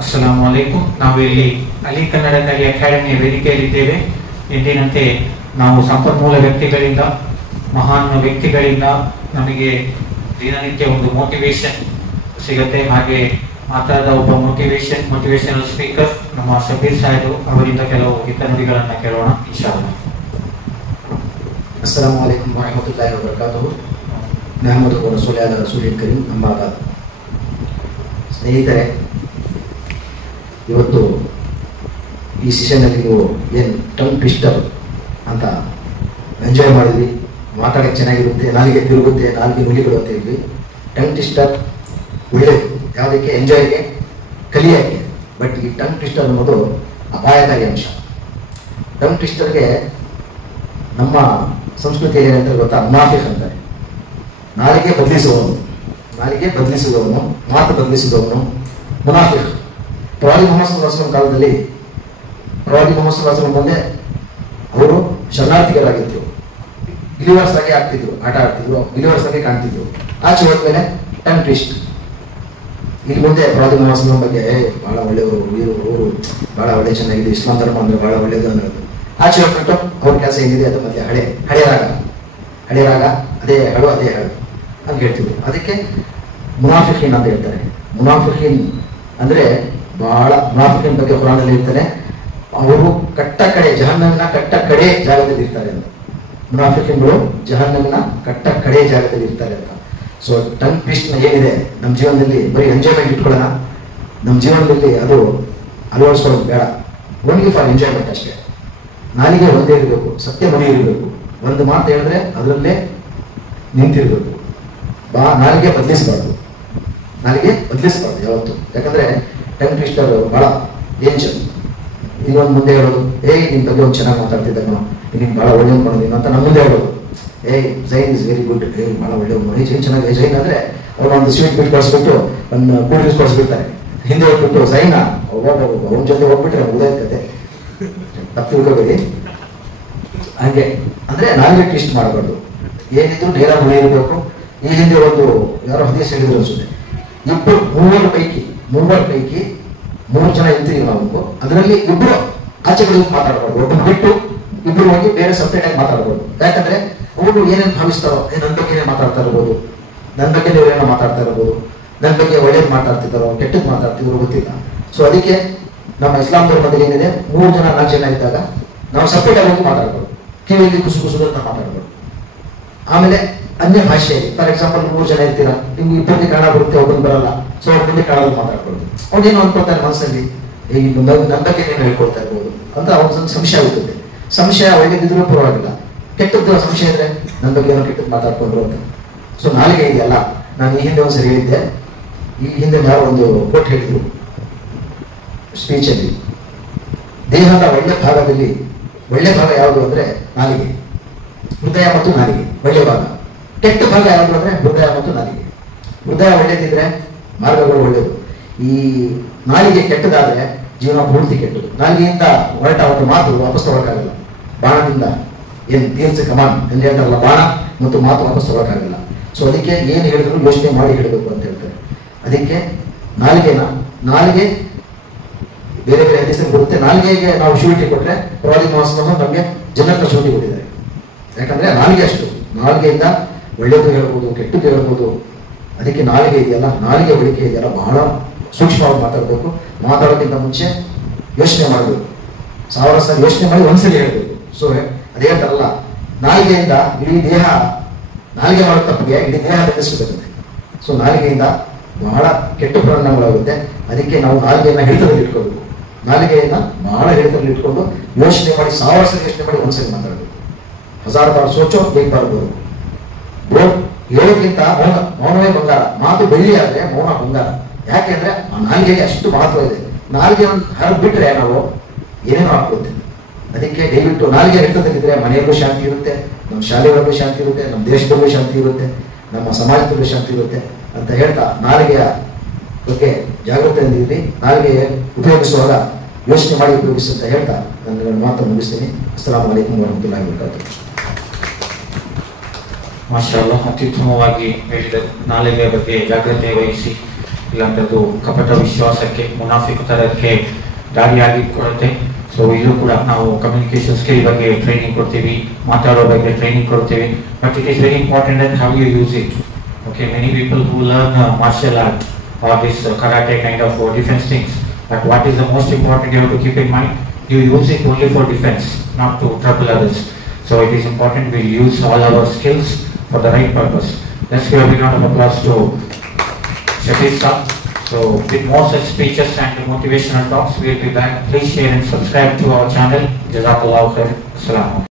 ಅಸ್ಸಲಾಮು ಅಲೈಕುಂ. ನಾವು ಇಲ್ಲಿ ಅಲಿ ಕನ್ನಡ ಕಲಿ ಅಕಾಡೆಮಿಯ ವೇದಿಕೆಯಲ್ಲಿದ್ದೇವೆ. ಎಂದಿನಂತೆ ನಾವು ಸಂಪನ್ಮೂಲ ವ್ಯಕ್ತಿಗಳಿಂದ, ಮಹಾನ್ ವ್ಯಕ್ತಿಗಳಿಂದ ನಮಗೆ ದಿನನಿತ್ಯ ಒಂದು ಮೋಟಿವೇಶನ್ ಸಿಗುತ್ತೆ. ಹಾಗೆ ಮಾತಾದ ಒಬ್ಬ ಮೋಟಿವೇಶನಲ್ ಸ್ಪೀಕರ್ ನಮ್ಮ ಶಬೀರ್ ಸಾಹೇಬ್ ಅವರಿಂದ ಕೆಲವು ಹಿತನುಡಿಗಳನ್ನು ಕೇಳೋಣ ಇನ್ಶಾ ಅಲ್ಲಾಹ್. अस्सलामु अलैकुम वरहमतुल्लाहि वबरकातुहु. ನಹಮದು ರಸೂಲ್ ಅಲಾ ರಸೂಲಿಲ್ ಕರೀಂ ಅಮ್ಮಾ ಬಾದ್. ಸ್ನೇಹಿತರೆ, ಇವತ್ತು ಈ ಸೆಷನ್ನಲ್ಲಿ ನೀವು ಏನು ಟಂಗ್ ಟ್ವಿಸ್ಟರ್ ಅಂತ ಎಂಜಾಯ್ ಮಾಡಿದ್ವಿ. ಮಾತಾಡೋಕ್ಕೆ ಚೆನ್ನಾಗಿರುತ್ತೆ, ನಾಲಿಗೆ ತಿರುಗುತ್ತೆ, ನಾಲಿಗೆ ನುಲಿಗಳು ಅಂತ ಇದ್ವಿ. ಟಂಗ್ ಟ್ವಿಸ್ಟರ್ ಒಳ್ಳೆಯದು, ಯಾವುದಕ್ಕೆ? ಎಂಜಾಯ್ಗೆ, ಕಲಿಯೋಕ್ಕೆ. ಬಟ್ ಈ ಟಂಗ್ ಟ್ವಿಸ್ಟರ್ ಅನ್ನೋದು ಅಪಾಯಕಾರಿ ಅಂಶ. ಟಂಗ್ ಟ್ವಿಸ್ಟರ್ಗೆ ನಮ್ಮ ಸಂಸ್ಕೃತಿಯಲ್ಲಿ ಏನಂತ ಗೊತ್ತಾ? ಮುನಾಫಿಕ್ ಅಂತಾರೆ. ನಾಲಿಗೆ ಬದಲಿಸುವವನು, ಮಾತು ಬದಲಿಸಿದವನು ಮುನಾಫಿಕ್. ಪ್ರವಾದಿ ಮೊಹಮ್ಮದ್ ಸಲ್ಲಲ್ಲಾಹು ಅಲೈಹಿ ವಸಲ್ಲಂ ಕಾಲದಲ್ಲಿ ಪ್ರವಾದಿ ಮೊಹಮ್ಮದ್ ಸಲ್ಲಲ್ಲಾಹು ಅಲೈಹಿ ವಸಲ್ಲಂ ಮುಂದೆ ಅವರು ಶರಣಾರ್ಥಿಗಳಾಗಿದ್ರು, ಬಿಲಿವರ್ಸ್ ಆಗಿ ಆಗ್ತಿದ್ರು, ಆಟ ಆಡ್ತಿದ್ರು, ಬಿಲಿವರ್ಸ್ ಆಗಿ ಕಾಣ್ತಿದ್ರು. ಆಚೆ ಹೋದ್ಮೇಲೆ ಟಂಗ್ ಟ್ವಿಸ್ಟ್. ಇಲ್ಲಿ ಮುಂದೆ ಪ್ರವಾದಿ ಮೊಹಮ್ಮದ್ ಸಲ್ಲಲ್ಲಾಹು ಅಲೈಹಿ ವಸಲ್ಲಂ ಬಗ್ಗೆ ಬಹಳ ಒಳ್ಳೆಯವರು, ಅವರು ಬಹಳ ಒಳ್ಳೆ, ಚೆನ್ನಾಗಿದೆ, ಇಸ್ಲಾಂ ಧರ್ಮ ಅಂದ್ರೆ ಬಹಳ ಒಳ್ಳೆಯದು ಅನ್ನೋದು. ಆಚೆ ಹೋಗ್ಬಿಟ್ಟು ಅವ್ರ ಕೆಲಸ ಏನಿದೆ ಅದು ಮತ್ತೆ ಹಳೆ ರಾಗ, ಅದೇ ಹಾಡು ಅಂತ ಹೇಳ್ತಿದ್ರು. ಅದಕ್ಕೆ ಮುನಾಫಿಕೀನ್ ಅಂತ ಹೇಳ್ತಾರೆ. ಮುನಾಫಿಕೀನ್ ಅಂದ್ರೆ ಬಹಳ, ಮುನಾಫಿಕೀನ್ ಬಗ್ಗೆ ಕುರಾನಲ್ಲಿ ಇರ್ತಾರೆ, ಅವರು ಕಟ್ಟ ಕಡೆ ಜಾಗದಲ್ಲಿ ಇರ್ತಾರೆ ಅಂತ. ಮುನಾಫಿಕೀನ್ಗಳು ಜಹನ್ನಮಿನ ಕಟ್ಟ ಕಡೆ ಜಾಗದಲ್ಲಿ ಇರ್ತಾರೆ ಅಂತ. ಸೊ ಟಂಗ್ ಟ್ವಿಸ್ಟ್ ಏನಿದೆ ನಮ್ಮ ಜೀವನದಲ್ಲಿ ಬರೀ ಎಂಜಾಯ್ಮೆಂಟ್ ಇಟ್ಕೊಳ್ಳೋಣ, ನಮ್ಮ ಜೀವನದಲ್ಲಿ ಅದು ಅಳವಡಿಸ್ಕೊಳ್ಳೋದು ಬೇಡ. ಓನ್ಲಿ ಫಾರ್ ಎಂಜಾಯ್ಮೆಂಟ್ ಅಷ್ಟೇ. ನಾಲಿಗೆ ಒಂದೇ ಇರಬೇಕು, ಸತ್ಯ ಮನೆ ಇರಬೇಕು. ಒಂದು ಮಾತು ಹೇಳಿದ್ರೆ ಅದರಲ್ಲೇ ನಿಂತಿರ್ಬೇಕು. ನಾಲಿಗೆ ಬದಲಿಸಬಾರ್ದು ಯಾವತ್ತು. ಯಾಕಂದ್ರೆ ಟಂಗ್ ಟ್ವಿಸ್ಟರ್ ಬಹಳ ಡೇಂಜರ್. ಇನ್ನೊಂದು ಮುಂದೆ ಹೇಳೋದು, ನಿಮ್ ಬಗ್ಗೆ ಒಂದು ಚೆನ್ನಾಗಿ ಮಾತಾಡ್ತಿದ್ದ ಕಣೋ, ನಿನ್ ಬಹಳ ಒಳ್ಳೆ ಅನ್ಕೊಂಡಿದ್ದೀನಿ ಅಂತ ನಮ್ಮ ಮುಂದೆ ಹೇಳೋದು. ಜೈನ್ ಇಸ್ ವೆರಿ ಗುಡ್, ಬಹಳ ಒಳ್ಳೆ ಜೈನ್ ಚೆನ್ನಾಗಿ. ಜೈನ್ ಅಂದ್ರೆ ಅವ್ರು ಒಂದು ಸ್ವೀಟ್ ಬಿಟ್ಟು ಕೊಡಿಸ್ಬಿಟ್ಟು ಒಂದು ಕೂಲ್ ಡ್ರಿಂಕ್ಸ್ ಕೊಡಿಸ್ಬಿಡ್ತಾರೆ. ಹಿಂದೆ ಹೋಗ್ಬಿಟ್ಟು ಜೈನ ಅವನ ಜೊತೆ ಹೋಗ್ಬಿಟ್ರೆ ಉದಯ ಕತೆ, ತಪ್ಪು ತಿಳ್ಕೋಬೇಡಿ. ಹಂಗೆ ಅಂದ್ರೆ ನಾಲಿಗೆ ಟ್ವಿಸ್ಟ್ ಮಾಡಬಾರ್ದು. ಏನಿದ್ರು ನೇರ ಮನೆ ಇರಬೇಕು. ಈ ಹಿಂದೆ ಒಂದು ಯಾರೋ ಹದೀಸ್ ಹೇಳಿದ್ರು ಅನ್ಸುತ್ತೆ, ಮೂವರ ಪೈಕಿ 3 ಜನ ಇರ್ತೀವಿ ನಾವು. ಅದರಲ್ಲಿ ಇಬ್ರು ಆಚೆಗಳಿಗೆ ಮಾತಾಡಬಾರ್ದು. ಒಬ್ಬರು ಬಿಟ್ಟು ಇಬ್ರು ಹೋಗಿ ಬೇರೆ ಸಪ್ರೇಟ್ ಆಗಿ ಮಾತಾಡಬಾರ್ದು. ಯಾಕಂದ್ರೆ ಅವರು ಏನೇನು ಭಾವಿಸ್ತಾರೋ, ನನ್ನ ಬಗ್ಗೆ ಮಾತಾಡ್ತಾ ಇರ್ಬೋದು, ನನ್ನ ಬಗ್ಗೆ ಇವರೇನೋ ಮಾತಾಡ್ತಾ ಇರ್ಬೋದು, ನನ್ನ ಬಗ್ಗೆ ಒಳ್ಳೇದು ಮಾತಾಡ್ತಿದ್ದಾರೋ ಕೆಟ್ಟದ್ದು ಮಾತಾಡ್ತಿದ್ರು ಗೊತ್ತಿಲ್ಲ. ಸೊ ಅದಕ್ಕೆ ನಮ್ಮ ಇಸ್ಲಾಂ ಧರ್ಮದಲ್ಲಿ ಏನಿದೆ, 3 ಜನ 4 ಜನ ಇದ್ದಾಗ ನಾವು ಸಪ್ರೇಟ್ ಆಗಿ ಹೋಗಿ ಮಾತಾಡ್ಬೋದು. ಕಿವಿಯಲ್ಲಿ ಕುಸು ಅಂತ ಮಾತಾಡ್ಬೋದು. ಆಮೇಲೆ ಅನ್ಯ ಭಾಷೆಯಲ್ಲಿ, ಫಾರ್ ಎಕ್ಸಾಂಪಲ್ 3 ಜನ ಇರ್ತೀರಾ, ನಿಮ್ಗೆ ಇಬ್ಬರಿಗೆ ಕನ್ನಡ ಬರುತ್ತೆ, ಒಬ್ಬರು ಬರಲ್ಲ. ಸೊ ಅವ್ರ ಮುಂದೆ ಕನ್ನಡದಲ್ಲಿ ಮಾತಾಡ್ಬೋದು. ಅವ್ನೇನು ಅನ್ಕೊಳ್ತಾರೆ ಮನಸ್ಸಲ್ಲಿ, ನನ್ನ ಬಗ್ಗೆ ಏನು ಹೇಳ್ಕೊಳ್ತಾ ಇರ್ಬೋದು ಅಂತ ಅವ್ರಿಗೆ ಸಂಶಯ ಆಗುತ್ತದೆ. ಸಂಶಯ ಒಳ್ಳೆದಿದ್ರು ಪರವಾಗಿಲ್ಲ, ಕೆಟ್ಟದ್ದು ಸಂಶಯ ಇದ್ರೆ ನನ್ನ ಬಗ್ಗೆ ಏನೋ ಕೆಟ್ಟದ್ದು ಮಾತಾಡ್ಕೊಂಡ್ರು ಅಂತ. ಸೊ ನಾಲಿಗೆ ಇದೆಯಲ್ಲ, ನಾನು ಈ ಹಿಂದೆ ಒಂದ್ಸರಿ ಹೇಳಿದ್ದೆ, ಈ ಹಿಂದೆ ನಾವು ಒಂದು ಕೋಟ್ ಹೇಳಿದ್ರು ಸ್ಪೀಚಲ್ಲಿ. ದೇಹದ ಒಳ್ಳೆ ಭಾಗ ಯಾವುದು ಅಂದ್ರೆ ನಾಲಿಗೆ, ಹೃದಯ ಮತ್ತು ನಾಲಿಗೆ ಒಳ್ಳೆ ಭಾಗ. ಕೆಟ್ಟ ಭಾಗ ಯಾವುದು ಅಂದ್ರೆ ಹೃದಯ ಮತ್ತು ನಾಲಿಗೆ. ಹೃದಯ ಒಳ್ಳೇದಿದ್ರೆ ಮಾರ್ಗಗಳು ಒಳ್ಳೇದು. ಈ ನಾಲಿಗೆ ಕೆಟ್ಟದಾದ್ರೆ ಜೀವನ ಪೂರ್ತಿ ಕೆಟ್ಟದು. ನಾಲಿಗೆಯಿಂದ ಹೊರಟ ಒಂದು ಮಾತು ವಾಪಸ್ ತಗೊಳಕ್ಕಾಗಲ್ಲ. ಬಾಣದಿಂದ ಏನ್ ತೀರ್ಸ ಕಮಾನ್ ಎಂದು ಹೇಳ್ತಾರಲ್ಲ, ಬಾಣ ಮತ್ತು ಮಾತು ವಾಪಸ್ ತಗೊಳಕ್ಕಾಗಲ್ಲ. ಸೊ ಅದಕ್ಕೆ ಏನು ಹೇಳಿದ್ರು ಯೋಚನೆ ಮಾಡಿ ಹೇಳಬೇಕು ಅಂತ ಹೇಳ್ತಾರೆ. ಅದಕ್ಕೆ ನಾಲಿಗೆ ಬೇರೆ ಹೆಸರು ಬರುತ್ತೆ. ನಾಲಿಗೆಗೆ ನಾವು ಶೂರಿಟಿ ಕೊಟ್ರೆ ಪ್ರವಾದಿ ಮೊಹಮ್ಮದ್ ನಮಗೆ ಜನ್ನತ್ನ ಶೂರಿಟಿ ಕೊಟ್ಟಿದ್ದಾರೆ. ಯಾಕಂದ್ರೆ ನಾಲಿಗೆ ಅಷ್ಟು, ನಾಲಿಗೆಯಿಂದ ಒಳ್ಳೇದು ಹೇಳ್ಬೋದು, ಕೆಟ್ಟದ್ದು ಹೇಳ್ಬೋದು. ಅದಕ್ಕೆ ನಾಲಿಗೆ ಇದೆಯಲ್ಲ, ನಾಲಿಗೆ ಬಳಕೆ ಇದೆಯಲ್ಲ, ಬಹಳ ಸೂಕ್ಷ್ಮವಾಗಿ ಮಾತಾಡಬೇಕು. ಮಾತಾಡೋಕ್ಕಿಂತ ಮುಂಚೆ ಯೋಚನೆ ಮಾಡಬೇಕು, 1000 ಸಲ ಯೋಚನೆ ಮಾಡಿ ಒಂದ್ಸಲಿ ಹೇಳ್ಬೇಕು. ಸೊ ಅದೇ ಹೇಳ್ತಾರಲ್ಲ, ನಾಲಿಗೆಯಿಂದ ಇಡೀ ದೇಹ, ನಾಲಿಗೆ ಮಾಡೋ ತಪ್ಪಿಗೆ ಇಡೀ ದೇಹ ಬೆಳೆಸಬೇಕಾಗುತ್ತೆ. ಸೊ ನಾಲಿಗೆಯಿಂದ ಬಹಳ ಕೆಟ್ಟ ಪರಿಣಾಮಗಳಾಗುತ್ತೆ. ಅದಕ್ಕೆ ನಾವು ನಾಲಿಗೆಯನ್ನ ಹಿಡಿತದಲ್ಲಿ ಇಟ್ಕೋಬೇಕು. ನಾಲಿಗೆಯನ್ನ ಬಹಳ ಹಿಡಿತದಲ್ಲಿ ಇಟ್ಕೊಂಡು ಯೋಚನೆ ಮಾಡಿ, 1000 ಸಲ ಯೋಚನೆ ಮಾಡಿ ಒಂದ್ಸಲಿ ಮಾತಾಡಬೇಕು. 1000 ಬಾರ್ ಸೋಚೋ ಬೇಗ ಬರ್ಬೋದು. ಹೇಳೋಕ್ಕಿಂತ ಮೌನವೇ ಬಂಗಾರ. ಮಾತು ಬೆಳ್ಳಿ ಆದ್ರೆ ಮೌನ ಬಂಗಾರ. ಯಾಕೆಂದ್ರೆ ಆ ನಾಲಿಗೆಗೆ ಅಷ್ಟು ಮಹತ್ವ ಇದೆ. ನಾಲಿಗೆ ಹರಿದ್ಬಿಟ್ರೆ ನಾವು ಏನೇನೋ ಹಾಕ್ಕೊಳ್ತೇವೆ. ಅದಕ್ಕೆ ದಯವಿಟ್ಟು ನಾಲಿಗೆ ಹಿಡಿತದಲ್ಲಿದ್ರೆ ಮನೆಯಲ್ಲೂ ಶಾಂತಿ ಇರುತ್ತೆ, ನಮ್ಮ ಶಾಲೆಗಳಲ್ಲೂ ಶಾಂತಿ ಇರುತ್ತೆ, ನಮ್ಮ ದೇಶದಲ್ಲೂ ಶಾಂತಿ ಇರುತ್ತೆ, ನಮ್ಮ ಸಮಾಜದಲ್ಲೂ ಶಾಂತಿ ಇರುತ್ತೆ ಅಂತ ಹೇಳ್ತಾ, ನಾಲಿಗೆಯ ಬಗ್ಗೆ ಜಾಗೃತಿಯಿಂದಿರಿ. ನಾಲಿಗೆ ಉಪಯೋಗಿಸುವಾಗ ಯೋಚನೆ ಮಾಡಿ ಉಪಯೋಗಿಸಿ ಅಂತ ಹೇಳ್ತಾ ನನ್ನ ಮಾತನ್ನು ಮುಗಿಸ್ತೀನಿ. ಅಸ್ಸಲಾಮು ಅಲೈಕುಂ ವರಹಮತುಲ್ಲಾಹಿ ವಬರಕಾತುಹು. ಮಾಷಾ ಅಲ್ಲಾಹ್, ಅತ್ಯುತ್ತಮವಾಗಿ ಹೇಳಿದರು. ನಾಲಿಗೆ ಬಗ್ಗೆ ಜಾಗ್ರತೆ ವಹಿಸಿ ಇಲ್ಲಾಂದ್ರೆ ಅದು ಕಪಟ ವಿಶ್ವಾಸಕ್ಕೆ ಮುನಾಫಿಕತನಕ್ಕೆ ದಾರಿಯಾಗಿ ಕೊಡುತ್ತೆ. ಸೊ ಇದು ಕೂಡ ನಾವು ಕಮ್ಯುನಿಕೇಶನ್ ಸ್ಕಿಲ್ ಬಗ್ಗೆ ಟ್ರೈನಿಂಗ್ ಕೊಡ್ತೀವಿ, ಮಾತಾಡೋ ಬಗ್ಗೆ ಟ್ರೈನಿಂಗ್ ಕೊಡ್ತೀವಿ. But it is very important that how you use it. Okay, many people who learn martial art or this karate kind of defense things, but what is the most important you have to keep in mind? You use it only for defense, not to trouble others. So it is important we use all our skills for the right purpose. Let's give a big round of applause to Shafiq sir. So with more such speeches and motivational talks, we will be back. Please share and subscribe to our channel. Jazakallahu khair. Assalamu alaikum.